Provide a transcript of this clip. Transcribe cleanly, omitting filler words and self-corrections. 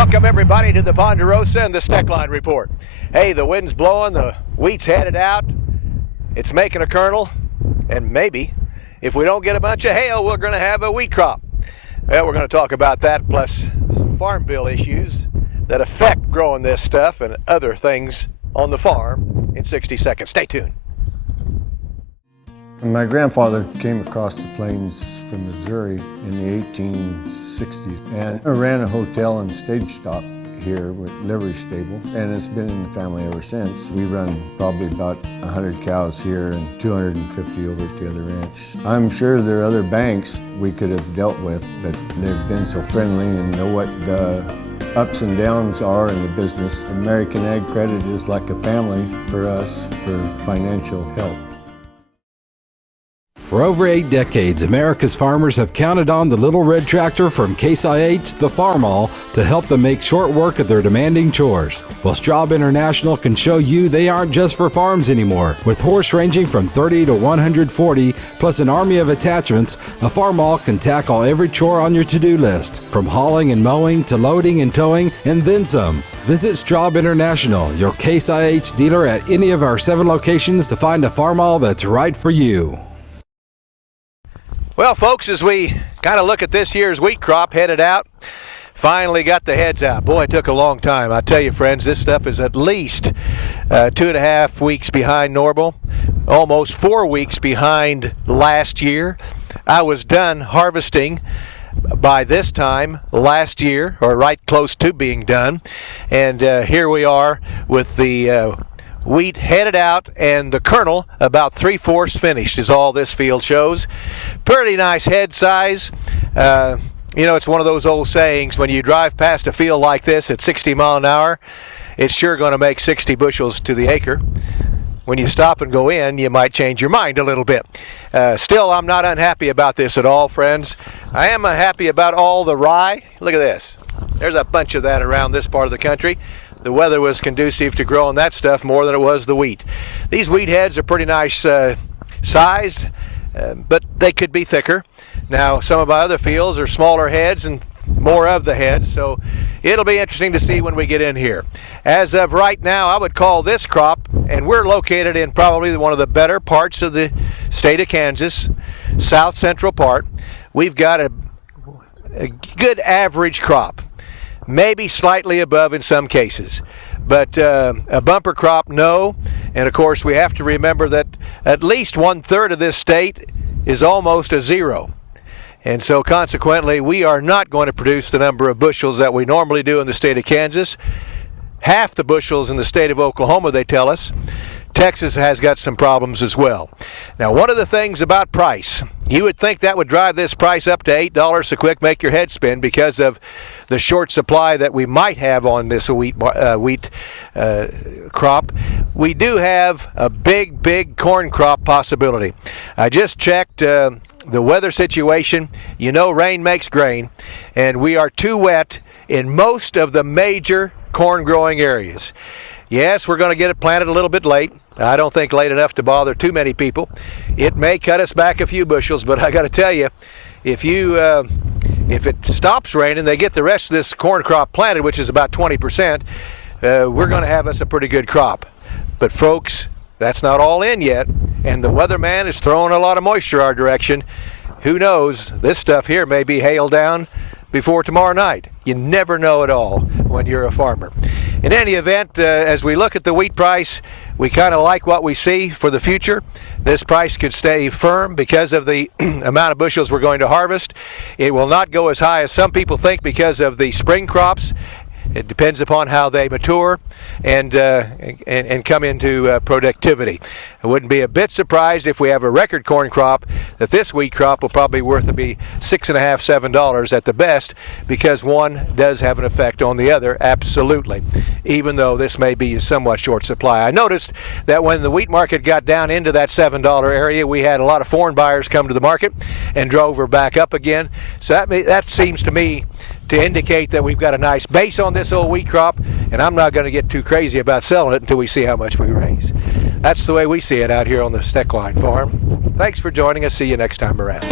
Welcome everybody to the Ponderosa and the Steckline Report. Hey, the wind's blowing, the wheat's headed out, it's making a kernel, and maybe if we don't get a bunch of hail, we're going to have a wheat crop. Well, we're going to talk about that plus some farm bill issues that affect growing this stuff and other things on the farm in 60 seconds. Stay tuned. My grandfather came across the plains from Missouri in the 1860s and ran a hotel and stage stop here with livery stable, and it's been in the family ever since. We run probably about 100 cows here and 250 over at the other ranch. I'm sure there are other banks we could have dealt with, but they've been so friendly and know what the ups and downs are in the business. American Ag Credit is like a family for us for financial help. For over 8 decades, America's farmers have counted on the little red tractor from Case IH, the Farmall, to help them make short work of their demanding chores. Well, Straub International can show you they aren't just for farms anymore. With horse ranging from 30 to 140, plus an army of attachments, a Farmall can tackle every chore on your to-do list, from hauling and mowing to loading and towing, and then some. Visit Straub International, your Case IH dealer at any of our 7 locations to find a Farmall that's right for you. Well, folks, as we kind of look at this year's wheat crop headed out, finally got the heads out. Boy, it took a long time. I tell you, friends, this stuff is at least 2.5 weeks behind normal, almost 4 weeks behind last year. I was done harvesting by this time last year, or right close to being done, and here we are with the wheat headed out and the kernel about 3/4 finished is all this field shows. Pretty nice head size. You know, it's one of those old sayings, when you drive past a field like this at 60 mile an hour, it's sure going to make 60 bushels to the acre. When you stop and go in, you might change your mind a little bit. Still, I'm not unhappy about this at all, friends. I am happy about all the rye. Look at this. There's a bunch of that around this part of the country. The weather was conducive to growing that stuff more than it was the wheat. These wheat heads are pretty nice size, but they could be thicker. Now, some of my other fields are smaller heads and more of the heads, so it'll be interesting to see when we get in here. As of right now, I would call this crop, and we're located in probably one of the better parts of the state of Kansas, south central part. We've got a good average crop. Maybe slightly above in some cases, but a bumper crop, no. And of course, we have to remember that at least 1/3 of this state is almost a zero. And so consequently, we are not going to produce the number of bushels that we normally do in the state of Kansas. Half the bushels in the state of Oklahoma, they tell us. Texas has got some problems as well. Now, one of the things about price, you would think that would drive this price up to $8 a quick, make your head spin because of the short supply that we might have on this wheat crop. We do have a big corn crop possibility. I just checked the weather situation. You know, rain makes grain, and we are too wet in most of the major corn growing areas. Yes, we're going to get it planted a little bit late. I don't think late enough to bother too many people. It may cut us back a few bushels, but I got to tell you, if it stops raining, they get the rest of this corn crop planted, which is about 20%, we're going to have us a pretty good crop. But folks, that's not all in yet, and the weatherman is throwing a lot of moisture our direction. Who knows, this stuff here may be hail down before tomorrow night. You never know at all when you're a farmer. In any event, as we look at the wheat price, we kind of like what we see for the future. This price could stay firm because of the amount of bushels we're going to harvest. It will not go as high as some people think because of the spring crops. It depends upon how they mature and come into productivity. I wouldn't be a bit surprised if we have a record corn crop that this wheat crop will probably worth to be $6.50, $7 at the best, because one does have an effect on the other, absolutely, even though this may be a somewhat short supply. I noticed that when the wheat market got down into that $7 area, we had a lot of foreign buyers come to the market and drove her back up again. So that seems to me to indicate that we've got a nice base on this old wheat crop, and I'm not going to get too crazy about selling it until we see how much we raise. That's the way we see it out here on the Steckline farm. Thanks for joining us. See you next time around.